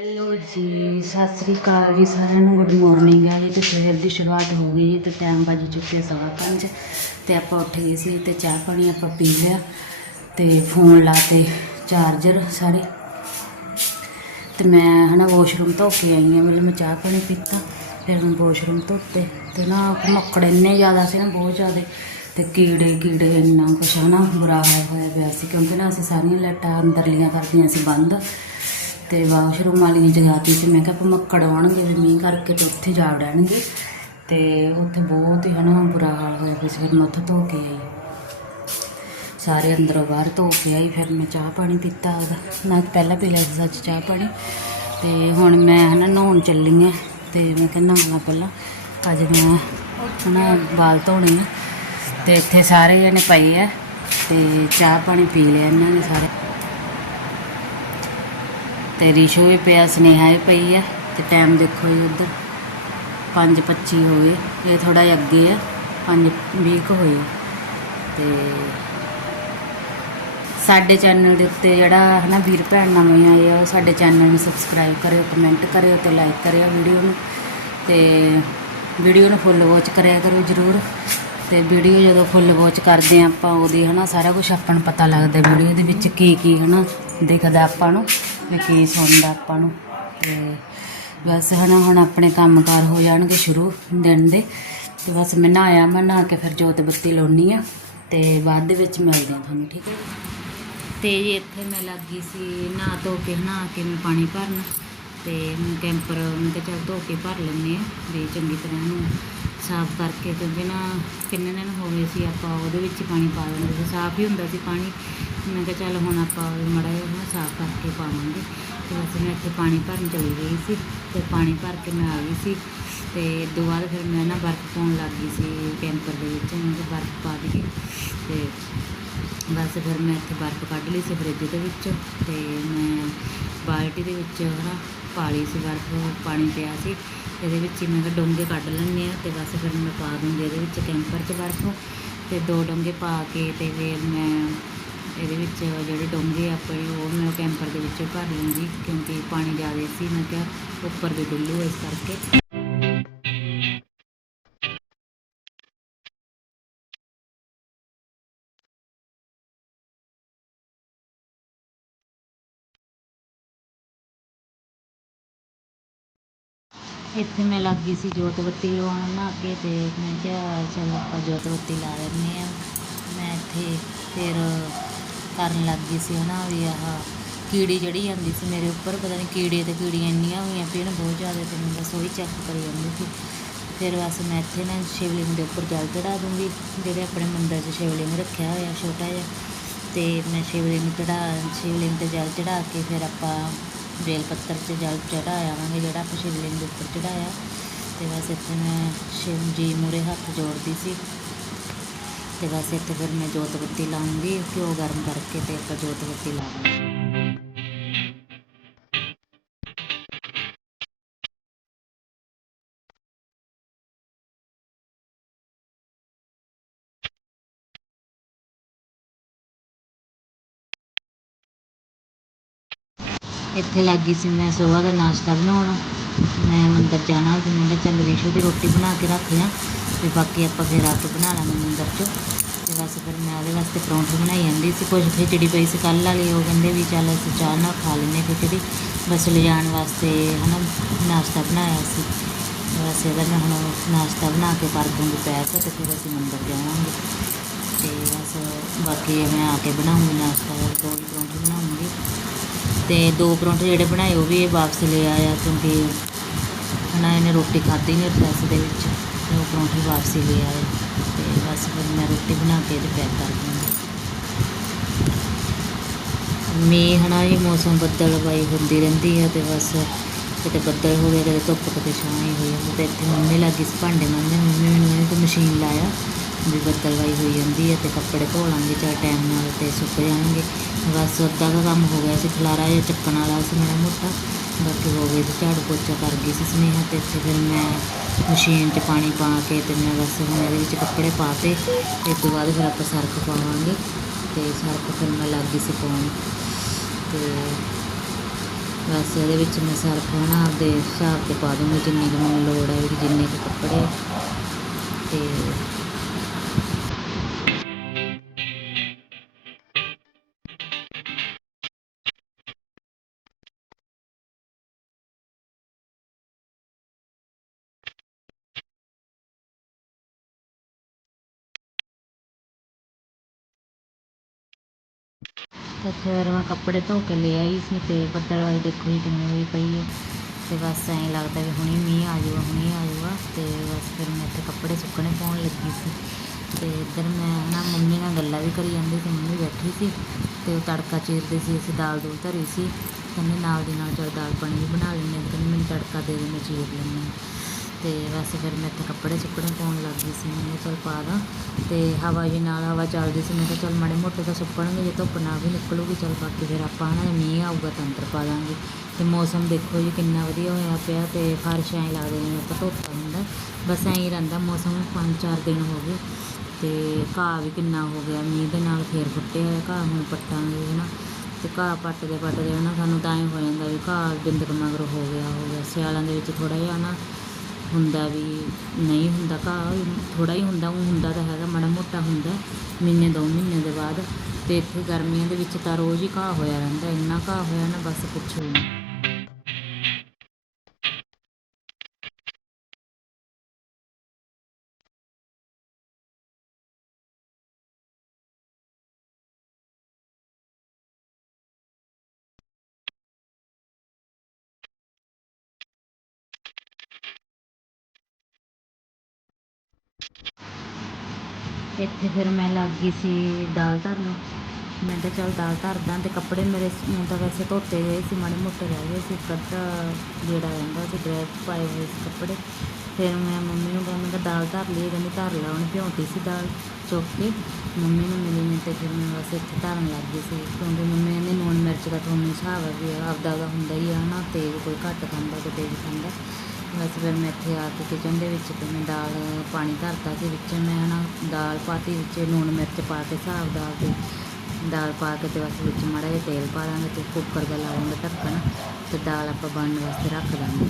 Hello ਜੀ, ਸਤਿ ਸ੍ਰੀ ਅਕਾਲ ਜੀ ਸਾਰਿਆਂ ਨੂੰ ਗੁੱਡ ਮਾਰਨਿੰਗ ਹੈ ਜੀ, ਤੇ ਸਵੇਰ ਦੀ ਸ਼ੁਰੂਆਤ ਹੋ ਗਈ ਜੀ, ਤੇ ਟਾਈਮ ਵੱਜ ਚੁੱਕਿਆ ਸਵਾ ਪੰਜ, ਤੇ ਆਪਾਂ ਉੱਠ ਗਏ ਸੀ, ਤੇ ਚਾਹ ਪਾਣੀ ਆਪਾਂ ਪੀ ਲਿਆ, ਤੇ ਫੋਨ ਲਾ ਤੇ ਚਾਰਜਰ ਸਾਰੇ। ਤੇ ਮੈਂ ਹਨਾ ਵਾਸ਼ਰੂਮ ਧੋ ਕੇ ਆਈ ਹਾਂ, ਮਤਲਬ ਮੈਂ ਚਾਹ ਪਾਣੀ ਪੀਤਾ, ਫਿਰ ਮੈਂ ਵਾਸ਼ਰੂਮ ਧੋਤੇ, ਤੇ ਨਾ ਮੱਕੜ ਇੰਨੇ ਜ਼ਿਆਦਾ ਸੀ ਨਾ, ਬਹੁਤ ਜ਼ਿਆਦਾ, ਤੇ ਕੀੜੇ ਕੀੜੇ ਇੰਨਾ ਕੁਛ ਹਨਾ ਬੁਰਾ ਹਾਲ ਹੋਇਆ ਪਿਆ ਸੀ, ਕਿਉਂਕਿ ਨਾ ਅਸੀਂ ਸਾਰੀਆਂ ਲਾਈਟਾਂ ਅੰਦਰਲੀਆਂ ਕਰਦੀਆਂ ਸੀ ਬੰਦ ਤੇ ਵਾਸ਼ਰੂਮ ਵਾਲੀਆਂ ਜਗਾਤੀ ਸੀ ਮੈਂ ਕਿਹਾ ਆਪਾਂ ਮੱਕੜ ਆਉਣਗੇ ਵੀ ਮੀਂਹ ਕਰਕੇ ਤੇ ਉੱਥੇ ਜਾ ਵੜਨਗੇ। ਤੇ ਉੱਥੇ ਬਹੁਤ ਹੀ ਹਨਾ ਬੁਰਾ ਹਾਲ ਹੋਇਆ ਪਿਆ ਸੀ, ਫਿਰ ਮੈਂ ਉੱਥੇ ਧੋ ਕੇ ਆਈ। ਸਾਰੇ ਅੰਦਰੋਂ ਬਾਹਰ ਧੋ ਕੇ ਆਈ, ਫਿਰ ਮੈਂ ਚਾਹ ਪਾਣੀ ਪੀਤਾ ਉਹਦਾ। ਮੈਂ ਪਹਿਲਾਂ ਪੀ ਲਿਆ ਸੀ ਸੱਚ ਚਾਹ ਪਾਣੀ। ਤੇ ਹੁਣ ਮੈਂ ਹਨਾ ਨਹਾਉਣ ਚੱਲੀ ਆ, ਤੇ ਮੈਂ ਕਿਹਾ ਨਹਾਉਣਾ ਪਹਿਲਾਂ। ਅੱਜ ਮੈਂ ਹਨਾ ਵਾਲ ਧੋਣੇ ਆ, ਤੇ ਇੱਥੇ ਸਾਰੇ ਜਣੇ ਪਏ ਆ, ਤੇ ਚਾਹ ਪਾਣੀ ਪੀ ਲਿਆ ਇਹਨਾਂ ਨੇ ਸਾਰੇ। ਤੇ ਰਿਸ਼ੂ ਵੀ ਪਿਆ, ਸਨੇਹਾ ਵੀ ਪਈ ਆ, ਤੇ ਟਾਈਮ ਦੇਖੋ ਜੀ ਉਧਰ। 5:25 ਹੋ ਗਏ, ਇਹ ਥੋੜਾ ਜਿਹਾ ਅੱਗੇ ਆ 5:20 ਕੁ ਹੋਏ ਆ। ਤੇ ਸਾਡੇ ਚੈਨਲ ਦੇ ਉੱਤੇ ਜਿਹੜਾ ਹਨਾ ਵੀਰ ਭੈਣ ਨਵੇਂ ਆਏ ਆ, ਉਹ ਸਾਡੇ ਚੈਨਲ ਨੂੰ ਸਬਸਕ੍ਰਾਈਬ ਕਰਿਓ ਕਮੈਂਟ ਕਰਿਓ ਤੇ ਲਾਈਕ ਕਰਿਓ ਵੀਡੀਓ ਨੂੰ। ਤੇ ਵੀਡੀਓ ਨੂੰ ਫੁੱਲ ਵਾਚ ਕਰਿਆ ਕਰੋ ਜਰੂਰ। ਤੇ ਵੀਡੀਓ ਜਦੋਂ ਫੁੱਲ ਵਾਚ ਕਰਦੇ ਆ ਆਪਾਂ, ਉਹਦੀ ਹਨਾ ਸਾਰਾ ਕੁਝ ਆਪਾਂ ਨੂੰ ਪਤਾ ਲੱਗਦਾ ਵੀਡੀਓ ਦੇ ਵਿੱਚ ਕੀ ਕੀ ਹਨਾ ਦਿਖਦਾ ਆਪਾਂ ਨੂੰ। ਵੀ ਕੀ ਸੁਣਦਾ ਆਪਾਂ ਨੂੰ। ਤੇ ਬਸ ਹਨਾ, ਹੁਣ ਆਪਣੇ ਕੰਮਕਾਰ ਹੋ ਜਾਣਗੇ ਸ਼ੁਰੂ ਦਿਨ ਦੇ। ਤੇ ਬਸ ਮੈਂ ਨਹਾਇਆ, ਮੈਂ ਨਹਾ ਕੇ ਫਿਰ ਜੋਤ ਬੱਤੀ ਲਾਉਣੀ ਆ। ਤੇ ਬਾਅਦ ਦੇ ਵਿੱਚ ਮਿਲਦੇ ਆ ਤੁਹਾਨੂੰ, ਠੀਕ ਹੈ ਤੇ ਇੱਥੇ ਮੈਂ ਲੱਗ ਗਈ ਸੀ ਨਹਾ ਧੋ ਕੇ, ਨਹਾ ਕੇ ਮੈਂ ਪਾਣੀ ਭਰਨ। ਤੇ ਮੈਂ ਕੈਂਪਰ ਮੈਂ ਕਿਹਾ ਚੱਲ ਧੋ ਕੇ ਭਰ ਲੈਂਦੇ ਆ ਵੀ ਚੰਗੀ ਤਰ੍ਹਾਂ ਨੂੰ ਸਾਫ਼ ਕਰਕੇ ਕਿਉਂਕਿ ਨਾ ਕਿੰਨੇ ਦਿਨ ਹੋ ਗਏ ਸੀ ਆਪਾਂ ਉਹਦੇ ਵਿੱਚ ਹੀ ਪਾਣੀ ਪਾ ਦਿੰਦੇ ਸੀ। ਸਾਫ਼ ਹੀ ਹੁੰਦਾ ਸੀ ਪਾਣੀ। ਮੈਂ ਕਿਹਾ ਚੱਲ ਹੁਣ ਆਪਾਂ ਮੜਾ ਜਿਹਾ ਸਾਫ਼ ਕਰਕੇ ਪਾਵਾਂਗੇ। ਤੇ ਬਸ ਮੈਂ ਇੱਥੇ ਪਾਣੀ ਭਰਨ ਚਲੀ ਗਈ ਸੀ ਤੇ ਪਾਣੀ ਭਰ ਕੇ ਮੈਂ ਆ ਗਈ ਸੀ। ਤੇ ਦੋ ਬਾਅਦ ਫਿਰ ਮੈਂ ਨਾ ਬਰਫ਼ ਪਾਉਣ ਲੱਗ ਗਈ ਸੀ ਕੈਂਪਰ ਦੇ ਵਿੱਚ। ਮੈਂ ਕਿਹਾ ਬਰਫ਼ ਪਾ ਦਈਏ। ਤੇ ਬਸ ਫਿਰ ਮੈਂ ਇੱਥੇ ਬਰਫ਼ ਕੱਢ ਲਈ ਸੀ ਫਰਿੱਜ ਦੇ ਵਿੱਚ। ਤੇ ਮੈਂ ਬਾਲਟੀ ਦੇ ਵਿੱਚ ਹਨਾ ਪਾ ਲਈ ਸੀ ਬਰਫ਼। ਪਾਣੀ ਪਿਆ ਸੀ। ਇਹਦੇ ਵਿੱਚ ਹੀ ਮੈਂ ਕਿਹਾ ਡੋਂਗੇ ਕੱਢ ਲੈਂਦੇ ਆ ਤੇ ਬਸ ਫਿਰ ਮੈਂ ਪਾ ਦੂੰਗੀ ਇਹਦੇ ਵਿੱਚ ਕੈਂਪਰ 'ਚ ਬਰਫ਼ ਤੇ ਦੋ ਡੋਂਗੇ ਪਾ ਕੇ ਤੇ ਫਿਰ ਮੈਂ ਇਹਦੇ ਵਿੱਚ ਜਿਹੜੇ ਡੋਂਗੇ ਆ ਆਪਣੇ ਉਹ ਮੈਂ ਕੈਂਪਰ ਦੇ ਵਿੱਚ ਭਰ ਲੂੰਗੀ ਕਿਉਂਕਿ ਪਾਣੀ ਜ਼ਿਆਦਾ ਸੀ, ਮੈਂ ਕਿਹਾ ਉੱਪਰ ਵੀ ਡੁੱਲੂ ਇਸ ਕਰਕੇ। ਇੱਥੇ ਮੈਂ ਲੱਗ ਗਈ ਸੀ ਜੋਤ ਬੱਤੀ ਲਵਾਉਣ ਨਹਾ ਕੇ ਅਤੇ ਮੈਂ ਕਿਹਾ ਚਲੋ ਆਪਾਂ ਜੋਤ ਬੱਤੀ ਲਾ ਲੈਂਦੇ ਹਾਂ। ਮੈਂ ਇੱਥੇ ਫਿਰ ਕਰਨ ਲੱਗ ਗਈ ਸੀ ਹਨਾ ਵੀ ਆਹ ਕੀੜੀ ਜਿਹੜੀ ਜਾਂਦੀ ਸੀ ਮੇਰੇ ਉੱਪਰ, ਪਤਾ ਨਹੀਂ ਕੀੜੇ ਤੇ ਕੀੜੀਆਂ ਇੰਨੀਆਂ ਹੋਈਆਂ ਪਈਆਂ ਬਹੁਤ ਜ਼ਿਆਦਾ ਤੇ ਮੈਂ ਬਸ ਉਹੀ ਚੈੱਕ ਕਰੀ ਜਾਂਦੀ ਸੀ। ਫਿਰ ਬਸ ਮੈਂ ਇੱਥੇ ਨਾ ਸ਼ਿਵਲਿੰਗ ਦੇ ਉੱਪਰ ਜਲ ਚੜਾ ਦੂੰਗੀ, ਜਿਹੜੇ ਆਪਣੇ ਮੰਦਰ 'ਚ ਸ਼ਿਵਲਿੰਗ ਰੱਖਿਆ ਹੋਇਆ ਛੋਟਾ ਜਿਹਾ। ਅਤੇ ਮੈਂ ਸ਼ਿਵਲਿੰਗ ਚੜਾ, ਸ਼ਿਵਲਿੰਗ ਤੇ ਜਲ ਚੜਾ ਕੇ ਫਿਰ ਆਪਾਂ ਬੇਲ ਪੱਤਰ 'ਚ ਜਲ ਚੜਾ ਆਵਾਂਗੇ ਜਿਹੜਾ ਆਪਾਂ ਸ਼ਿਵਲਿੰਗ ਦੇ ਉੱਪਰ ਚੜਾਇਆ ਤੇ ਬਸ ਇੱਥੇ ਮੈਂ ਸ਼ਿਵ ਜੀ ਮੂਹਰੇ ਹੱਥ ਜੋੜਦੀ ਸੀ। ਤੇ ਬਸ ਇੱਥੇ ਫਿਰ ਮੈਂ ਜੋਤ ਬੱਤੀ ਲਾਉਂਗੀ, ਘਿਓ ਗਰਮ ਕਰਕੇ ਤੇ ਆਪਾਂ ਜੋਤ ਬੱਤੀ ਲਾਵਾਂਗੇ। ਇੱਥੇ ਲੱਗ ਗਈ ਸੀ ਮੈਂ ਸੁਬਾਹ ਦਾ ਨਾਸ਼ਤਾ ਬਣਾਉਣ। ਮੈਂ ਮੰਦਰ ਜਾਣਾ ਤੇ ਮੈਂ ਕਿਹਾ ਚੱਲ ਰਿਸ਼ੂ ਦੀ ਰੋਟੀ ਬਣਾ ਕੇ ਰੱਖ ਲਿਆ ਤੇ ਬਾਕੀ ਆਪਾਂ ਫਿਰ ਆ ਕੇ ਬਣਾ ਲਾਂਗੇ ਮੰਦਰ 'ਚ। ਤੇ ਬਸ ਫਿਰ ਮੈਂ ਉਹਦੇ ਵਾਸਤੇ ਪਰੌਂਠੇ ਬਣਾਈ ਜਾਂਦੀ ਸੀ ਕੁਝ ਖਿਚੜੀ ਪਈ ਸੀ ਕੱਲ੍ਹ ਵਾਲੀ, ਉਹ ਕਹਿੰਦੇ ਵੀ ਚੱਲ ਅਸੀਂ ਚਾਹ ਨਾਲ ਖਾ ਲੈਂਦੇ ਖਿਚੜੀ। ਬਸ ਲਿਜਾਣ ਵਾਸਤੇ ਹਨਾ ਨਾਸ਼ਤਾ ਬਣਾਇਆ ਸੀ। ਬਸ ਇਹਦਾ ਮੈਂ ਹੁਣ ਨਾਸ਼ਤਾ ਬਣਾ ਕੇ ਕਰ ਦੂੰਗੀ ਪੈਕ ਤੇ ਫਿਰ ਅਸੀਂ ਮੰਦਰ ਜਾਵਾਂਗੇ। ਤੇ ਬਸ ਬਾਕੀ ਮੈਂ ਆ ਕੇ ਬਣਾਉਂਗੀ ਨਾਸ਼ਤਾ ਦੋ ਪਰੌਂਠੇ ਬਣਾਉਂਗੀ। ਤੇ ਦੋ ਪਰੌਂਠੇ ਜਿਹੜੇ ਬਣਾਏ ਉਹ ਵੀ ਇਹ ਵਾਪਸ ਲੈ ਆਇਆ ਕਿਉਂਕਿ ਹਨਾ ਇਹਨੇ ਰੋਟੀ ਖਾਧੀ ਨਹੀਂ ਰਸ ਦੇ ਵਿੱਚ ਤੇ ਉਹ ਪਰੌਂਠੇ ਵਾਪਸ ਹੀ ਲੈ ਆਏ ਤੇ ਬਸ ਫਿਰ ਮੈਂ ਰੋਟੀ ਬਣਾ ਕੇ ਤੇ ਪੈਕ ਕਰ ਦੂੰਗੀ ਮੀਂਹ ਹਨਾ ਇਹ ਮੌਸਮ ਬੱਦਲ ਬਾਈ ਹੁੰਦੀ ਰਹਿੰਦੀ ਹੈ ਤੇ ਬਸ ਕਿਤੇ ਬੱਦਲ ਹੋ ਗਿਆ ਕਦੇ ਧੁੱਪ ਕਿਤੇ ਛਾਂ ਹੀ ਹੋਈ ਜਾਂਦੀ ਤੇ ਇੱਥੇ ਮੰਮੀ ਲੱਗੀ ਸੀ ਭਾਂਡੇ ਮਾਂਜਣ, ਮੰਮੀ ਮੈਨੂੰ ਇਹ ਮਸ਼ੀਨ ਲਾਇਆ। ਵੀ ਬੱਦਲਵਾਈ ਹੋਈ ਜਾਂਦੀ ਹੈ ਤੇ ਕੱਪੜੇ ਧੋ ਲਾਂਗੇ, ਚਾਹੇ ਟਾਈਮ ਨਾਲ ਤੇ ਸੁੱਕ ਜਾਣਗੇ। ਬਸ ਅੱਧਾ ਦਾ ਕੰਮ ਹੋ ਗਿਆ ਸੀ, ਖਲਾਰਾ ਜਿਹਾ ਚੱਕਣ ਵਾਲਾ ਸੀ ਮਾੜਾ ਮੋਟਾ। ਬਾਕੀ ਹੋ ਗਏ ਸੀ, ਝਾੜੂ ਪੋਚਾ ਕਰ ਗਈ ਸੀ ਸੁਨੇਹਾ ਤੇ ਇੱਥੇ ਫਿਰ ਮੈਂ ਮਸ਼ੀਨ 'ਚ ਪਾਣੀ ਪਾ ਕੇ ਤੇ ਮੈਂ ਬਸ ਹੁਣ ਇਹਦੇ ਵਿੱਚ ਕੱਪੜੇ ਪਾ ਤੇ ਇਸ ਤੋਂ ਬਾਅਦ ਫਿਰ ਆਪਾਂ ਸਰਫ ਪਾਵਾਂਗੇ ਤੇ ਸਰਫ ਫਿਰ ਮੈਂ ਲੱਗ ਗਈ ਸੀ ਪਾਉਣ। ਤੇ ਬਸ ਇਹਦੇ ਵਿੱਚ ਮੈਂ ਸਰਫ ਨਾ ਆਪਦੇ ਹਿਸਾਬ ਤੇ ਪਾ ਦੂੰਗੀ, ਜਿੰਨੀ ਕੁ ਮੈਨੂੰ ਲੋੜ ਹੈ ਵੀ ਜਿੰਨੇ ਕੁ ਕੱਪੜੇ ਤੇ ਤੇ ਫਿਰ ਮੈਂ ਕੱਪੜੇ ਧੋ ਕੇ ਲੈ ਆਈ ਸੀ ਤੇ ਬੱਦਲ ਵਾਲੀ ਦੇਖੋ ਜੀ ਕਿੰਨੀ ਹੋਈ ਪਈ ਹੈ। ਅਤੇ ਬਸ ਐਂ ਲੱਗਦਾ ਵੀ ਹੁਣੀ ਮੀਂਹ ਆ ਜਾਊਗਾ ਹੁਣੀ ਆ ਜਾਊਗਾ ਤੇ ਬਸ ਫਿਰ ਮੈਂ ਇੱਥੇ ਕੱਪੜੇ ਸੁੱਕਣੇ ਪਾਉਣ ਲੱਗੀ ਸੀ। ਅਤੇ ਇੱਧਰ ਮੈਂ ਨਾ ਮੰਮੀ ਨਾਲ ਗੱਲਾਂ ਵੀ ਕਰੀ ਜਾਂਦੀ ਸੀ, ਮੰਮੀ ਬੈਠੀ ਸੀ ਅਤੇ ਉਹ ਤੜਕਾ ਚੀਰਦੇ ਸੀ, ਅਸੀਂ ਦਾਲ ਦੂਲ ਧਰੀ ਸੀ। ਕਹਿੰਦੇ ਨਾਲ ਦੀ ਨਾਲ ਚਲ ਦਾਲ ਪਾਣੀ ਵੀ ਬਣਾ ਲੈਂਦੇ ਹਾਂ, ਕਹਿੰਦੇ ਮੈਨੂੰ ਤੜਕਾ ਦੇ ਦੇ, ਮੈਂ ਚੀਰ ਲੈਂਦੀ ਅਤੇ ਤੇ ਵੈਸੇ ਫਿਰ ਮੈਂ ਇੱਥੇ ਕੱਪੜੇ ਸੁੱਕਣੇ ਪਾਉਣ ਲੱਗ ਗਈ ਸੀ ਮੈਨੂੰ ਕਿਹਾ ਚੱਲ ਪਾ ਦਾਂ ਅਤੇ ਹਵਾ ਜੀ ਨਾਲ ਹਵਾ ਚੱਲਦੀ ਸੀ, ਮੈਂ ਕਿਹਾ ਚੱਲ ਮਾੜੇ ਮੋਟੇ ਤਾਂ ਸੁੱਕਣਗੇ, ਜੇ ਧੁੱਪ ਨਾ ਵੀ ਨਿਕਲੂਗੀ, ਚੱਲ ਬਾਕੀ ਫਿਰ ਆਪਾਂ ਨਾ ਮੀਂਹ ਆਊਗਾ ਤਾਂ ਅੰਦਰ ਪਾ ਦਾਂਗੇ। ਤੇ ਮੌਸਮ ਦੇਖੋ ਜੀ ਕਿੰਨਾ ਵਧੀਆ ਹੋਇਆ ਪਿਆ ਤੇ ਫਰਸ਼ ਐਂ ਲੱਗਦੇ ਨੇ, ਆਪਾਂ ਧੁੱਪਾ ਹੁੰਦਾ, ਬਸ ਐਂ ਹੀ ਰਹਿੰਦਾ ਮੌਸਮ ਪੰਜ ਚਾਰ ਦਿਨ ਹੋ ਗਏ। ਤੇ ਘਾਹ ਵੀ ਕਿੰਨਾ ਹੋ ਗਿਆ, ਮੀਂਹ ਦੇ ਨਾਲ ਫੇਰ ਫੁੱਟਿਆ ਹੋਇਆ ਘਾਹ, ਹੁਣ ਪੱਟਾਂਗੇ ਹੈ ਨਾ ਤੇ ਘਾਹ ਪੱਟਦੇ ਪੱਟਦੇ ਨਾ ਸਾਨੂੰ ਤਾਂ ਐਂ ਹੋ ਜਾਂਦਾ ਵੀ ਘਾਹ ਬਿੰਦਕ ਮਗਰ ਹੋ ਗਿਆ ਹੋ ਗਿਆ, ਸਿਆਲਾਂ ਦੇ ਵਿੱਚ ਥੋੜਾ ਜਿਹਾ ਨਾ ਹੁੰਦਾ ਵੀ ਨਹੀਂ ਹੁੰਦਾ, ਘਾਹ ਥੋੜ੍ਹਾ ਹੀ ਹੁੰਦਾ, ਉਹ ਹੁੰਦਾ ਤਾਂ ਹੈਗਾ, ਮਾੜਾ ਮੋਟਾ ਹੁੰਦਾ, ਮਹੀਨੇ ਦੋ ਮਹੀਨੇ ਦੇ ਬਾਅਦ। ਅਤੇ ਇੱਥੇ ਗਰਮੀਆਂ ਦੇ ਵਿੱਚ ਤਾਂ ਰੋਜ਼ ਹੀ ਘਾਹ ਹੋਇਆ ਰਹਿੰਦਾ, ਇੰਨਾ ਘਾਹ ਹੋਇਆ ਨਾ ਬਸ ਪੁੱਛੋ ਹੀ ਨਾ। ਇੱਥੇ ਫਿਰ ਮੈਂ ਲੱਗ ਗਈ ਸੀ ਦਾਲ ਧਰਨ। ਮੈਂ ਕਿਹਾ ਚੱਲ ਦਾਲ ਧਰਦਾ ਤੇ ਕੱਪੜੇ ਮੇਰੇ ਹੁਣ ਤਾਂ ਵੈਸੇ ਧੋਤੇ ਗਏ ਸੀ, ਮਾੜੇ ਮੋਟੇ ਰਹਿ ਗਏ ਸੀ। ਇੱਕ ਅੱਧਾ ਜਿਹੜਾ ਰਹਿੰਦਾ ਸੀ ਡਰੈਸ ਪਾਏ ਹੋਏ ਸੀ ਕੱਪੜੇ। ਫਿਰ ਮੈਂ ਮੰਮੀ ਨੂੰ ਕਿਹਾ, ਮੈਂ ਕਿਹਾ ਦਾਲ ਧਰ ਲਈ, ਕਹਿੰਦੀ ਧਰ ਲਾ, ਉਹਨੇ ਭਿਉਂਤੀ ਸੀ ਦਾਲ ਚੁੱਕ। ਕੇ ਮੰਮੀ ਨੂੰ ਮਿਲੀ ਨਹੀਂ ਤੇ ਫਿਰ ਮੈਂ ਬਸ ਇੱਥੇ ਧਰਨ ਲੱਗ ਗਈ ਸੀ, ਕਿਉਂਕਿ ਮੰਮੀ ਕਹਿੰਦੀ ਲੂਣ ਮਿਰਚ ਦਾ ਤੁਹਾਨੂੰ ਹਿਸਾਬ ਹੈ ਵੀ ਆਪਦਾ ਦਾ ਹੁੰਦਾ ਹੀ ਆ ਨਾ ਤੇਜ਼ ਕੋਈ ਘੱਟ ਖਾਂਦਾ ਕੋਈ ਤੇਜ਼ ਖਾਂਦਾ। ਬਸ ਫਿਰ ਮੈਂ ਇੱਥੇ ਆ ਕੇ ਕਿਚਨ ਦੇ ਵਿੱਚ ਤੇ ਮੈਂ ਦਾਲ, ਪਾਣੀ ਧਰਤਾ ਸੀ ਵਿੱਚ। ਮੈਂ ਨਾ ਦਾਲ ਪਾਤੀ ਵਿੱਚ, ਲੂਣ ਮਿਰਚ ਪਾ ਕੇ ਹਿਸਾਬ ਦਾਲ ਤੇ ਦਾਲ ਪਾ ਕੇ ਤੇ ਬਸ ਵਿੱਚ ਮਾੜਾ ਜਿਹਾ ਤੇਲ ਪਾ ਦਾਂਗੇ ਤੇ ਕੁੱਕਰ ਦਾ ਲਾਵਾਂਗੇ ਢੱਕਣ ਤੇ ਦਾਲ ਆਪਾਂ ਬਣਨ ਵਾਸਤੇ ਰੱਖ ਦਾਂਗੇ।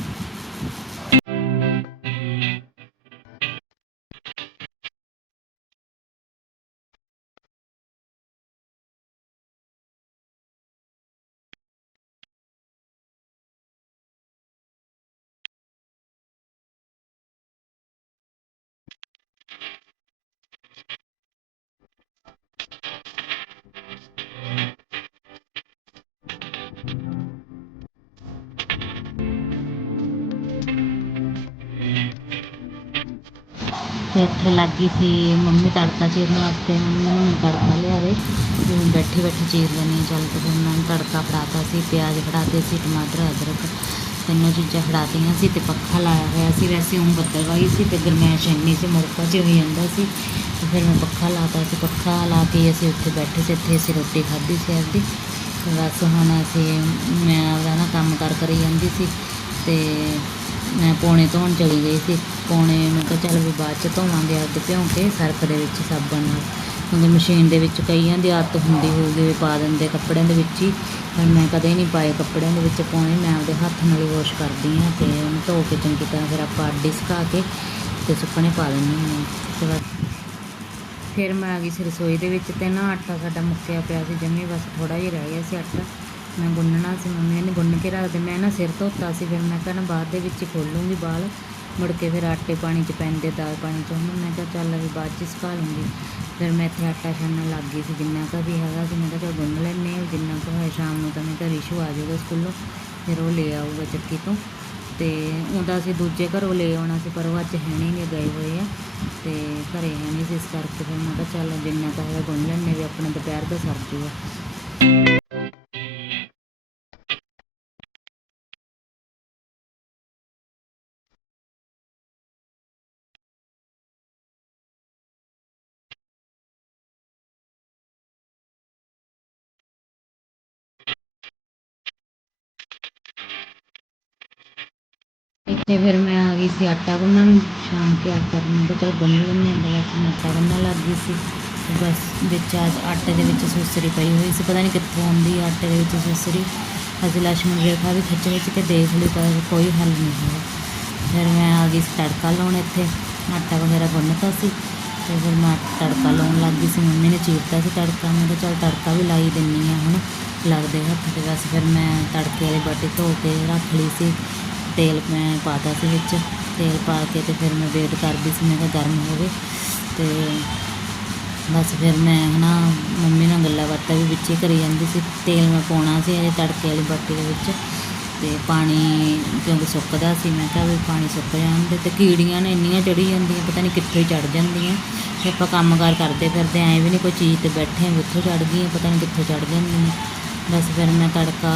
ਫਿਰ ਇੱਥੇ ਲੱਗ ਗਈ ਸੀ, ਮੰਮੀ ਤੜਕਾ ਚੀਰਨ ਵਾਸਤੇ, ਮੰਮੀ ਨੂੰ ਹੁਣ ਤੜਕਾ ਲਿਆਵੇ ਤੇ ਹੁਣ ਬੈਠੀ ਬੈਠੀ ਚੀਰ ਲੈਣੀ ਚੱਲ ਕੇ ਫਿਰ ਮੈਂ ਤੜਕਾ ਫੜਾਤਾ ਸੀ, ਪਿਆਜ਼ ਫੜਾਤੇ ਸੀ, ਟਮਾਟਰ, ਅਦਰਕ, ਤਿੰਨੋਂ ਚੀਜ਼ਾਂ ਫੜਾਤੀਆਂ ਸੀ ਤੇ ਪੱਖਾ ਲਾਇਆ ਹੋਇਆ ਸੀ। ਵੈਸੇ ਹੁਣ ਬੱਦਲਵਾਈ ਸੀ ਤੇ ਗਰਮੈਸ਼ ਇੰਨੀ ਸੀ, ਮੁੜਕਾ ਚ ਹੋਈ ਜਾਂਦਾ ਸੀ। ਤੇ ਫਿਰ ਮੈਂ ਪੱਖਾ ਲਾਤਾ ਸੀ, ਪੱਖਾ ਲਾ ਕੇ ਅਸੀਂ ਉੱਥੇ ਬੈਠੇ ਸੀ, ਇੱਥੇ ਅਸੀਂ ਰੋਟੀ ਖਾਧੀ ਸੀ ਆਪਦੀ। ਤੇ ਬਸ ਹੁਣ ਅਸੀਂ, ਮੈਂ ਆਪਦਾ ਨਾ ਕੰਮ ਕਰ ਕਰੀ ਜਾਂਦੀ ਸੀ ਤੇ ਮੈਂ ਪੌਣੇ ਧੋਣ ਚਲੀ ਗਈ ਸੀ। ਪਾਉਣੇ ਮੈਂ ਕਿਹਾ ਚੱਲ ਵੀ ਬਾਅਦ ਚ ਧੋਵਾਂਗੇ ਅੱਧ ਭਿਉਂ ਕੇ, ਸਰਫ ਦੇ ਵਿੱਚ ਸਾਬਣ ਨਾਲ। ਕਿਉਂਕਿ ਮਸ਼ੀਨ ਦੇ ਵਿੱਚ ਕਈਆਂ ਦੀ ਆਦਤ ਹੁੰਦੀ ਹੋਊਗੀ ਵੀ ਪਾ ਦਿੰਦੇ ਕੱਪੜਿਆਂ ਦੇ ਵਿੱਚ ਹੀ। ਪਰ ਮੈਂ ਕਦੇ ਨਹੀਂ ਪਾਏ ਕੱਪੜਿਆਂ ਦੇ ਵਿੱਚ ਪਾਉਣੇ। ਮੈਂ ਆਪਦੇ ਹੱਥ ਨਾਲ ਹੀ ਵਾਸ਼ ਕਰਦੀ ਹਾਂ ਤੇ ਉਹਨੂੰ ਧੋ ਕੇ ਚੰਗੀ ਤਰ੍ਹਾਂ ਫਿਰ ਆਪਾਂ ਅੱਡੀ ਸੁਕਾ ਕੇ ਤੇ ਸੁੱਕਣੇ ਪਾ ਦਿੰਦੀ ਹਾਂ। ਤੇ ਬਸ ਫਿਰ ਮੈਂ ਆ ਗਈ ਸੀ ਰਸੋਈ ਦੇ ਵਿੱਚ ਤੇ ਨਾ ਆਟਾ ਸਾਡਾ ਮੁੱਕਿਆ ਪਿਆ ਸੀ। ਜੰਮੀ ਬਸ ਥੋੜਾ ਜਿਹਾ ਰਹਿ ਗਿਆ ਸੀ ਆਟਾ। ਮੈਂ ਗੁੰਨਣਾ ਸੀ। ਮੰਮੀ ਨੇ ਗੁੰਨ ਕੇ ਰੱਖ ਦੇ। ਮੈਂ ਨਾ ਸਿਰ ਧੋਤਾ ਸੀ। ਫਿਰ ਮੈਂ ਕਿਹਾ ਬਾਅਦ ਦੇ ਵਿੱਚ ਹੀ ਖੋਲੂੰਗੀ ਬਾਲ। ਮੁੜ ਕੇ ਫਿਰ ਆਟੇ ਪਾਣੀ 'ਚ ਪੈਂਦੇ, ਦਾਲ ਪਾਣੀ 'ਚ। ਉਹਨੂੰ ਮੈਂ ਕਿਹਾ ਚੱਲ ਵੀ ਬਾਅਦ 'ਚ ਸੁਕਾ ਲੂੰਗੀ। ਫਿਰ ਮੈਂ ਇੱਥੇ ਆਟਾ ਛਾਣਨ ਲੱਗ ਗਈ ਸੀ। ਜਿੰਨਾ ਕੁ ਵੀ ਹੈਗਾ ਸੀ, ਮੈਂ ਕਿਹਾ ਚੱਲ ਗੁੰਨ ਲੈਂਦੇ ਹਾਂ। ਜਿੰਨਾ ਕੁ ਹੋਇਆ ਸ਼ਾਮ ਨੂੰ ਤਾਂ ਮੈਂ ਕਿਹਾ ਰਿਸ਼ੂ ਆ ਜਾਊਗਾ ਸਕੂਲੋਂ। ਫਿਰ ਉਹ ਲੈ ਆਊਗਾ ਚੱਕੀ ਤੋਂ। ਤੇ ਉਹਦਾ ਅਸੀਂ ਦੂਜੇ ਘਰੋਂ ਲੈ ਆਉਣਾ ਸੀ, ਪਰ ਉਹ ਅੱਜ ਹੈ ਨਹੀਂ ਗੇ, ਗਏ ਹੋਏ ਆ। ਤੇ ਘਰੇ ਹੈ ਨਹੀਂ ਸੀ ਇਸ ਕਰਕੇ ਫਿਰ ਮੈਂ ਕਿਹਾ ਚੱਲ ਜਿੰਨਾ ਕੁ ਹੈਗਾ ਗੁੰਨ ਲੈਂਦੇ ਵੀ ਆਪਣਾ ਦੁਪਹਿਰ ਦਾ ਸਰ ਜੂਗਾ। ਅਤੇ ਫਿਰ ਮੈਂ ਆ ਗਈ ਸੀ ਆਟਾ ਗੁੰਨਣ ਸ਼ਾਮ ਕੇ ਆਟਾ ਮੈਂ ਕਿਹਾ ਚੱਲ ਗੁੰਨ ਲੈਂਦੇ ਹਾਂ ਬਸ ਆਟਾ ਗੁੰਨਣ ਲੱਗ ਗਈ ਸੀ। ਤੇ ਬਸ ਵਿੱਚ ਅੱਜ ਆਟੇ ਦੇ ਵਿੱਚ ਸੁਸਰੀ ਪਈ ਹੋਈ ਸੀ, ਪਤਾ ਨਹੀਂ ਕਿੱਥੋਂ ਆਉਂਦੀ ਆਟੇ ਦੇ ਵਿੱਚ ਸੁਸਰੀ। ਅਸੀਂ ਲక్ష్ਮਣ ਰੇਖਾ ਵੀ ਖਿੱਚ ਖਿੱਚ ਕੇ ਦੇਖ ਲਈ ਪਰ ਕੋਈ ਹੱਲ ਨਹੀਂ ਹੋਇਆ। ਫਿਰ ਮੈਂ ਆ ਗਈ ਸੀ ਤੜਕਾ ਲਾਉਣ ਇੱਥੇ, ਆਟਾ ਵਗੈਰਾ ਗੁੰਨਤਾ ਸੀ। ਤੇ ਫਿਰ ਮੈਂ ਤੜਕਾ ਲਾਉਣ ਲੱਗ ਗਈ ਸੀ, ਮੰਮੀ ਨੇ ਚੀਰਤਾ ਸੀ ਤੜਕਾ, ਮੈਂ ਕਿਹਾ ਚੱਲ ਤੜਕਾ ਵੀ ਲਾਈ ਦਿੰਨੀ ਆ ਹੁਣ, ਲੱਗਦੇ ਹੱਥ ਤੇ। ਬਸ ਫਿਰ ਮੈਂ ਤੜਕੇ ਵਾਲੀ ਬਾਟੀ ਧੋ ਕੇ ਰੱਖ ਲਈ ਸੀ। ਤੇਲ ਮੈਂ ਪਾਤਾ ਸੀ ਵਿੱਚ, ਤੇਲ ਪਾ ਕੇ ਤੇ ਫਿਰ ਮੈਂ ਵੇਟ ਕਰਦੀ ਸੀ, ਮੈਂ ਕਿਹਾ ਗਰਮ ਹੋਵੇ ਤੇ ਬਸ ਫਿਰ ਮੈਂ ਹਨਾ ਮੰਮੀ ਨਾਲ ਗੱਲਾਂ ਬਾਤਾਂ ਵੀ ਵਿੱਚੇ ਕਰੀ ਜਾਂਦੀ ਸੀ। ਤੇਲ ਮੈਂ ਪਾਉਣਾ ਸੀ ਅਜੇ ਤੜਕੇ ਵਾਲੀ ਬਾਟੀ ਦੇ ਵਿੱਚ ਤੇ ਪਾਣੀ ਕਿਉਂਕਿ ਸੁੱਕਦਾ ਸੀ, ਮੈਂ ਕਿਹਾ ਵੀ ਪਾਣੀ ਸੁੱਕ ਜਾਂਦੇ ਤੇ ਕੀੜੀਆਂ ਨੇ ਇੰਨੀਆਂ ਚੜੀ ਜਾਂਦੀਆਂ, ਪਤਾ ਨਹੀਂ ਕਿੱਥੋਂ ਹੀ ਚੜ ਜਾਂਦੀਆਂ। ਤੇ ਆਪਾਂ ਕੰਮਕਾਰ ਕਰਦੇ ਫਿਰਦੇ, ਐਂ ਵੀ ਨਹੀਂ ਕੋਈ ਚੀਜ਼ ਤੇ ਬੈਠੇ ਹਾਂ ਵੀ ਉੱਥੋਂ ਚੜ ਗਈਆਂ, ਪਤਾ ਨਹੀਂ ਕਿੱਥੋਂ ਚੜ ਜਾਂਦੀਆਂ। ਬਸ ਫਿਰ ਮੈਂ ਤੜਕਾ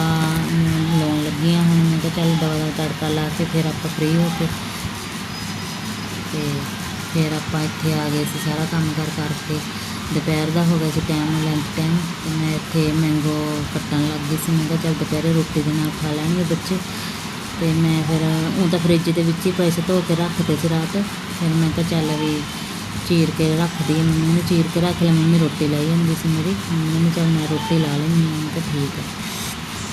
ਲਾਉਣ ਲੱਗੀ ਹਾਂ ਹੁਣ। ਮੈਂ ਕਿਹਾ ਚੱਲ ਦਵਾ ਦਵਾ ਤੜਕਾ ਲਾ ਕੇ ਫਿਰ ਆਪਾਂ ਫ੍ਰੀ ਹੋ ਕੇ। ਤੇ ਫਿਰ ਆਪਾਂ ਇੱਥੇ ਆ ਗਏ ਸੀ ਸਾਰਾ ਕੰਮ ਕਰ ਕਰਕੇ। ਦੁਪਹਿਰ ਦਾ ਹੋ ਗਿਆ ਸੀ ਟਾਈਮ ਲੰਚ ਟਾਈਮ ਤੇ ਮੈਂ ਇੱਥੇ ਮੈਂਗੋ ਕੱਟਣ ਲੱਗ ਗਈ ਸੀ। ਮੈਂ ਕਿਹਾ ਚੱਲ ਦੁਪਹਿਰੇ ਰੋਟੀ ਦੇ ਨਾਲ ਖਾ ਲੈਣਗੇ ਬੱਚੇ। ਤੇ ਮੈਂ ਫਿਰ ਉਹ ਤਾਂ ਫ੍ਰਿਜ ਦੇ ਵਿੱਚ ਹੀ ਪੈਸੇ ਧੋ ਕੇ ਰੱਖਦੇ ਸੀ ਰਾਤ। ਫਿਰ ਮੈਂ ਕਿਹਾ ਚੱਲ ਵੀ ਚੀਰ ਕੇ ਰੱਖਦੀ ਹਾਂ ਮੰਮੀ ਨੇ ਚੀਰ ਕੇ ਰੱਖ ਲਿਆ ਮੰਮੀ ਰੋਟੀ ਲਾਈ ਜਾਂਦੀ ਸੀ ਮੇਰੀ। ਮੰਮੀ ਨੇ ਚੱਲ ਮੈਂ ਰੋਟੀ ਲਾ ਲੈਂਦੀ ਹਾਂ ਕਿਹਾ ਠੀਕ ਹੈ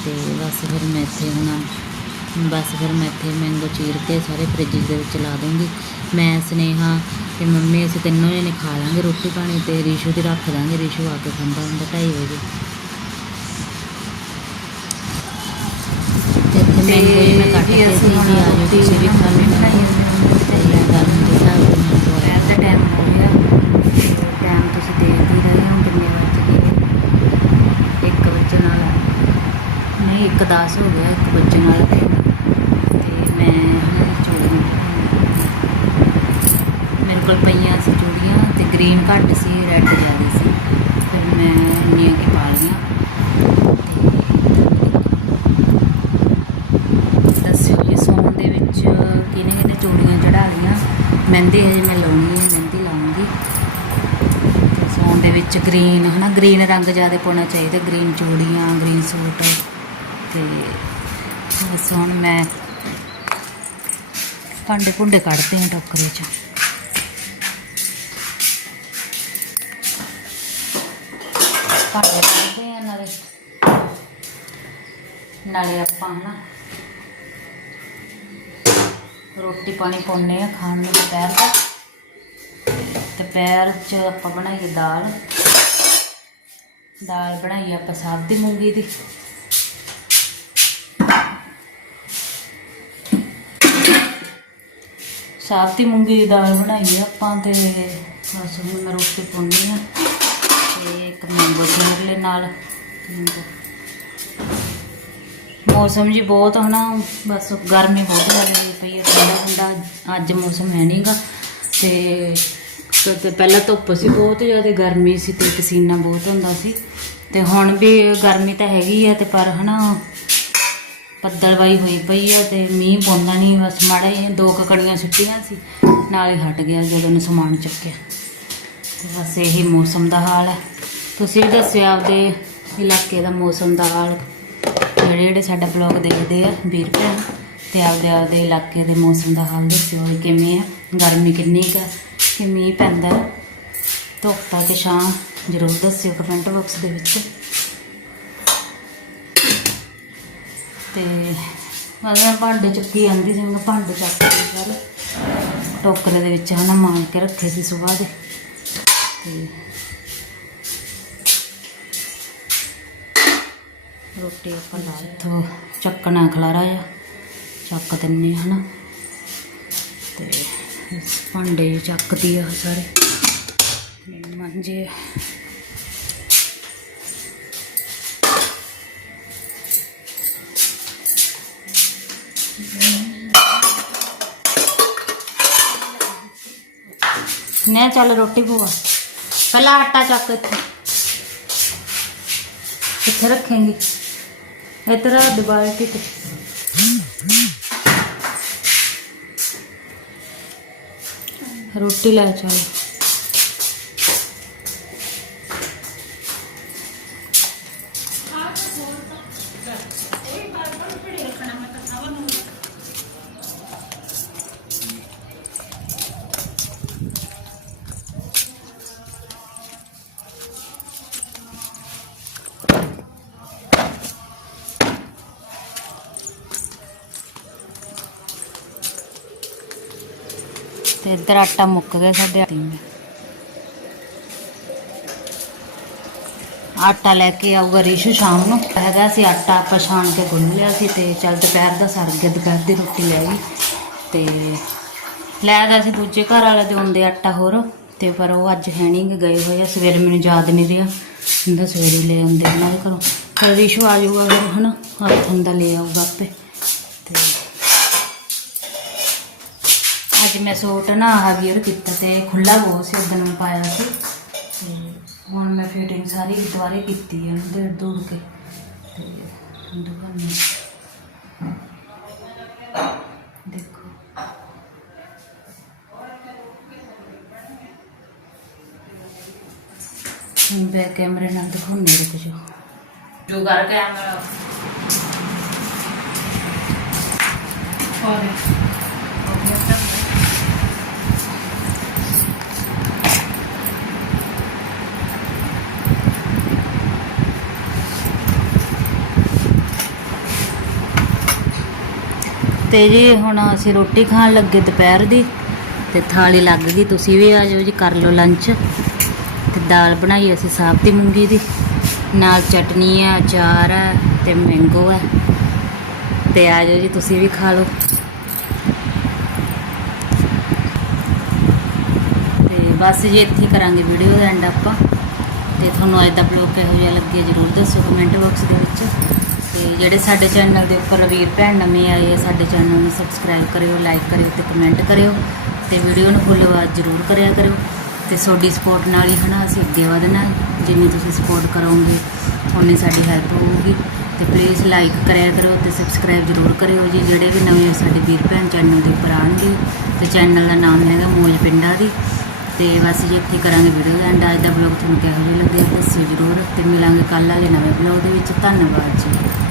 ਤੇ ਬਸ ਫਿਰ ਮੈਂ ਇੱਥੇ ਹੁਣ ਬਸ ਫਿਰ ਮੈਂ ਇੱਥੇ ਮੈਂਗੋ ਚੀਰ ਕੇ ਸਾਰੇ ਫ੍ਰਿਜ ਦੇ ਵਿੱਚ ਲਾ ਦੂੰਗੀ। ਮੈਂ ਸਨੇਹਾ ਤੇ ਮੰਮੀ ਅਸੀਂ ਤਿੰਨੋਂ ਜਣੇ ਖਾ ਲਾਂਗੇ ਰੋਟੀ ਪਾਣੀ ਤੇ ਰੀਸ਼ੂ ਦੀ ਰੱਖ ਦਾਂਗੇ। ਰੀਸ਼ੂ ਆ ਕੇ ਖਾਂਦਾ ਹੁੰਦਾ ਢਾਈ ਵਜੇ। ਤੇ ਮੈਂਗੋ ਜੀ ਮੈਂ ਕੱਟ ਕੇ ਸੀ ਜੀ ਆ ਜਾਓ ਤੁਸੀਂ ਵੀ ਖਾ ਲੈਣਾ 10 ਹੋ ਗਿਆ ਇੱਕ ਬੱਚੇ ਨਾਲ। ਤੇ ਮੈਂ ਚੂੜੀਆਂ ਮੇਰੇ ਕੋਲ ਪਈਆਂ ਸੀ ਚੂੜੀਆਂ ਤੇ ਗ੍ਰੀਨ ਘੱਟ ਸੀ ਰੈੱਡ ਜ਼ਿਆਦਾ ਸੀ। ਫਿਰ ਮੈਂ ਇੰਨੀਆਂ ਕਿ ਪਾ ਲਈਆਂ। ਦੱਸਿਓ ਜੀ, ਸੌਣ ਦੇ ਵਿੱਚ ਕਿਹਨੇ ਕਿਹਨੇ ਚੂੜੀਆਂ ਚੜਾ ਲਈਆਂ? ਮਹਿੰਦੀ ਹਜੇ ਮੈਂ ਲਾਉਂਦੀ ਹਾਂ, ਮਹਿੰਦੀ ਲਾਉਂਗੀ ਸੌਣ ਦੇ ਵਿੱਚ ਗ੍ਰੀਨ, ਹਨਾ, ਗ੍ਰੀਨ ਰੰਗ ਜ਼ਿਆਦਾ ਪਾਉਣਾ ਚਾਹੀਦਾ, ਗ੍ਰੀਨ ਚੂੜੀਆਂ ਗ੍ਰੀਨ ਸੂਟ। ਤੇ ਬਸ ਹੁਣ ਮੈਂ ਭਾਂਡੇ ਭੁੰਡੇ ਕੱਢਦੇ ਹਾਂ ਟੋਕਰੇ 'ਚ। ਭਾਂਡੇ ਕੱਢਦੇ ਹਾਂ ਨਾਲੇ। ਨਾਲੇ ਆਪਾਂ ਹਨਾ ਰੋਟੀ ਪਾਣੀ ਪਾਉਂਦੇ ਆ ਖਾਣ ਨੂੰ ਦੁਪਹਿਰ ਦਾ। ਦੁਪਹਿਰ 'ਚ ਆਪਾਂ ਬਣਾਈਏ ਦਾਲ। ਦਾਲ ਬਣਾਈ ਆਪਾਂ ਸਾਬਤੀ ਮੂੰਗੀ ਦੀ। ਸਾਬਤੀ ਮੂੰਗੀ ਦੀ ਦਾਲ ਬਣਾਈ ਆ ਆਪਾਂ ਤੇ ਬਸ ਹੁਣ ਮੈਂ ਰੋਟੀ ਪਾਉਣੀ ਆ ਤੇ ਇੱਕ ਮੈਂਗੋ ਸ਼ੇਕ ਨਾਲ ਮੌਸਮ ਜੀ ਬਹੁਤ ਹਨਾ ਬਸ ਗਰਮੀ ਬਹੁਤ ਜ਼ਿਆਦਾ ਹੋਈ ਪਈ ਹੈ ਠੰਡਾ ਠੰਡਾ, ਅੱਜ ਮੌਸਮ ਹੈ ਨਹੀਂਗਾ ਤੇ ਤੇ ਤੇ ਪਹਿਲਾਂ ਧੁੱਪ ਸੀ ਬਹੁਤ ਜ਼ਿਆਦਾ, ਗਰਮੀ ਸੀ ਤੇ ਪਸੀਨਾ ਬਹੁਤ ਹੁੰਦਾ ਸੀ। ਤੇ ਹੁਣ ਵੀ ਗਰਮੀ ਤਾਂ ਹੈਗੀ ਆ ਤੇ ਪਰ ਹਨਾ ਬੱਦਲਵਾਈ ਹੋਈ ਪਈ ਆ ਤੇ ਮੀਂਹ ਪਾਉਂਦਾ ਨਹੀਂ ਬਸ ਮਾੜਾ ਹੀ ਦੋ ਕੁ ਕਣੀਆਂ ਸੁੱਟੀਆਂ ਸੀ ਨਾਲ ਹੀ ਹਟ ਗਿਆ ਜਦੋਂ ਨੇ ਸਮਾਨ ਚੱਕਿਆ। ਤੇ ਬਸ ਇਹੀ ਮੌਸਮ ਦਾ ਹਾਲ ਹੈ ਤੁਸੀਂ ਵੀ ਦੱਸਿਓ ਆਪਦੇ ਇਲਾਕੇ ਦਾ ਮੌਸਮ ਦਾ ਹਾਲ। ਜਿਹੜੇ ਜਿਹੜੇ ਸਾਡਾ ਬਲੌਗ ਦੇਖਦੇ ਆ ਵੀਰ ਭੈਣ ਤੇ ਆਪਦੇ ਆਪਦੇ ਇਲਾਕੇ ਦੇ ਮੌਸਮ ਦਾ ਹਾਲ ਦੱਸਿਓ ਵੀ ਕਿਵੇਂ ਆ ਗਰਮੀ ਕਿੰਨੀ ਕੁ ਆ, ਕਿ ਮੀਂਹ ਪੈਂਦਾ। ਧੁੱਪ ਆ ਕਿ ਛਾਂ ਜ਼ਰੂਰ ਦੱਸਿਓ ਕਮੈਂਟ ਬਾਕਸ ਦੇ ਵਿੱਚ। ਤੇ ਮੈਂ ਭਾਂਡੇ ਚੱਕੀ ਆਂਦੀ ਸੀ, ਮੈਂ ਭਾਂਡੇ ਚੱਕ ਕੇ ਸਾਰੇ ਟੋਕਰੇ ਦੇ ਵਿੱਚ ਹਨਾ ਮਾਰ ਕੇ ਰੱਖੇ ਸੀ ਸਵੇਰ ਦੇ। ਤੇ ਰੋਟੀ ਆਪਾਂ ਲਾ ਇੱਥੋਂ ਚੱਕਣਾ ਖਲਾਰਾ ਆ ਚੱਕ ਦਿੰਨੇ ਆ ਹਨਾ। ਤੇ ਭਾਂਡੇ ਚੱਕਦੀ ਆ ਸਾਰੇ। ਤੇ ਮਾਂਜੇ ਨੇ ਚੱਲ ਰੋਟੀ ਭੂਆ ਪਹਿਲਾਂ ਆਟਾ ਚੱਕ ਇੱਥੇ। ਕਿੱਥੇ ਰੱਖेंगे ਇੱਧਰ ਆ ਦੁਬਾਰਾ ਤੇ ਰੋਟੀ ਲੈ ਚੱਲ। ਤੇ ਇੱਧਰ ਆਟਾ ਮੁੱਕ ਗਿਆ ਸਾਡੇ ਆਟੇ ਵਿੱਚ ਆਟਾ ਲੈ ਕੇ ਆਊਗਾ ਰਿਸ਼ੂ ਸ਼ਾਮ ਨੂੰ। ਹੈਗਾ ਸੀ ਆਟਾ, ਆਪਾਂ ਛਾਣ ਕੇ ਗੁੰਨ ਲਿਆ ਸੀ ਤੇ ਚੱਲ ਦੁਪਹਿਰ ਦਾ ਸਰ ਗਿਆ ਦੁਪਹਿਰ ਦੀ ਰੋਟੀ ਲੈ ਗਈ ਤੇ ਲੈ ਗਿਆ ਸੀ ਦੂਜੇ ਘਰ ਵਾਲੇ ਦੇ ਹੁੰਦੇ ਆਟਾ ਹੋਰ। ਤੇ ਪਰ ਉਹ ਅੱਜ ਹੈ ਨਹੀਂ ਗਏ ਹੋਏ ਆ, ਸਵੇਰੇ ਮੈਨੂੰ ਯਾਦ ਨਹੀਂ ਰਿਹਾ। ਕਹਿੰਦਾ ਸਵੇਰੇ ਲੈ ਆਉਂਦੇ ਉਹਨਾਂ ਦੇ ਘਰੋਂ। ਫਿਰ ਰਿਸ਼ੂ ਆ ਜਾਊਗਾ ਫਿਰ, ਹਨਾ? ਹੱਥ ਹੁੰਦਾ ਲੈ ਆਊਗਾ ਆਪੇ। ਤੇ ਅੱਜ ਮੈਂ ਸੂਟ ਨਾ ਆਹ ਵੀਅਰ ਕੀਤਾ ਤੇ ਖੁੱਲਾ ਬਹੁਤ ਸੀ ਉਦੋਂ ਮੈਂ ਪਾਇਆ ਸੀ। ਤੇ ਹੁਣ ਮੈਂ ਫਿਟਿੰਗ ਸਾਰੀ ਦੁਬਾਰੇ ਕੀਤੀ ਹੈ ਉਹਦੇ ਦੂਰ ਕੇ। ਤੇ ਦੁਕਾਨ ਦੇਖੋ। ਹੁਣ ਬੈਕ ਕੈਮਰੇ ਨਾਲ ਦਿਖਾਉਂਦੇ ਰੁਕ ਜੋ ਜੋ ਕਰ ਕੈਮਰਾ ਤੇ ਜੀ ਹੁਣ ਅਸੀਂ ਰੋਟੀ ਖਾਣ ਲੱਗੇ ਦੁਪਹਿਰ ਦੀ ਤੇ ਥਾਲੀ ਲੱਗ ਗਈ, ਤੁਸੀਂ ਵੀ ਆ ਜਾਓ ਜੀ, ਕਰ ਲਓ ਲੰਚ ਤੇ ਦਾਲ ਬਣਾਈ ਅਸੀਂ ਸਾਬਤੀ ਮੂੰਗੀ ਦੀ। ਨਾਲ ਚਟਨੀ ਆ, ਅਚਾਰ ਆ ਤੇ ਮੈਂਗੋ ਆ। ਤੇ ਆ ਜਾਓ ਜੀ, ਤੁਸੀਂ ਵੀ ਖਾ ਲਓ। ਤੇ ਬਸ ਜੀ, ਇੱਥੇ ਕਰਾਂਗੇ ਵੀਡੀਓ ਦਾ ਐਂਡ ਆਪਾਂ। ਤੇ ਤੁਹਾਨੂੰ ਅੱਜ ਦਾ ਬਲੌਗ ਕਿਹੋ ਜਿਹਾ ਲੱਗਿਆ ਜਰੂਰ ਦੱਸੋ ਕਮੈਂਟ ਬਾਕਸ ਦੇ ਵਿੱਚ। ਤੇ ਜਿਹੜੇ ਸਾਡੇ ਚੈਨਲ ਦੇ ਉੱਪਰ ਵੀਰ ਭੈਣ ਨਵੇਂ ਆਏ ਆ, ਸਾਡੇ ਚੈਨਲ ਨੂੰ ਸਬਸਕ੍ਰਾਈਬ ਕਰਿਓ ਲਾਈਕ ਕਰਿਓ ਤੇ ਕਮੈਂਟ ਕਰਿਓ ਤੇ ਵੀਡੀਓ ਨੂੰ ਫੁੱਲ ਆਵਾਜ਼ ਜਰੂਰ ਕਰਿਆ ਕਰਿਓ ਤੇ ਤੁਹਾਡੀ ਸਪੋਰਟ ਨਾਲ ਹੀ ਹਨਾ ਅਸੀਂ ਅੱਗੇ ਵਧਣਾ ਜਿੰਨੀ ਤੁਸੀਂ ਸਪੋਰਟ ਕਰੋਗੇ ਉਨੀ ਸਾਡੀ ਹੈਲਪ ਹੋਊਗੀ ਤੇ ਪਲੀਜ਼ ਲਾਈਕ ਕਰਿਆ ਕਰੋ ਤੇ ਸਬਸਕ੍ਰਾਈਬ ਜਰੂਰ ਕਰਿਓ ਜੀ। ਜਿਹੜੇ ਵੀ ਨਵੇਂ ਸਾਡੇ ਵੀਰ ਭੈਣ ਚੈਨਲ ਦੇ ਉੱਪਰ ਆਉਣਗੇ, ਤੇ ਚੈਨਲ ਦਾ ਨਾਮ ਹੈਗਾ ਮੋਜ ਪਿੰਡਾਂ ਦੀ। ਤੇ ਬਸ ਜੀ ਇੱਥੇ ਕਰਾਂਗੇ ਵੀਡੀਓ ਦਾ ਐਂਡ ਅੱਜ ਦਾ ਬਲੌਗ ਤੁਹਾਨੂੰ ਕਿਹੋ ਜਿਹਾ ਲੱਗਿਆ ਦੱਸਿਓ ਜਰੂਰ ਤੇ ਮਿਲਾਂਗੇ ਕੱਲ੍ਹ ਵਾਲੇ ਨਵੇਂ ਬਲੌਗ ਦੇ ਵਿੱਚ। ਧੰਨਵਾਦ ਜੀ।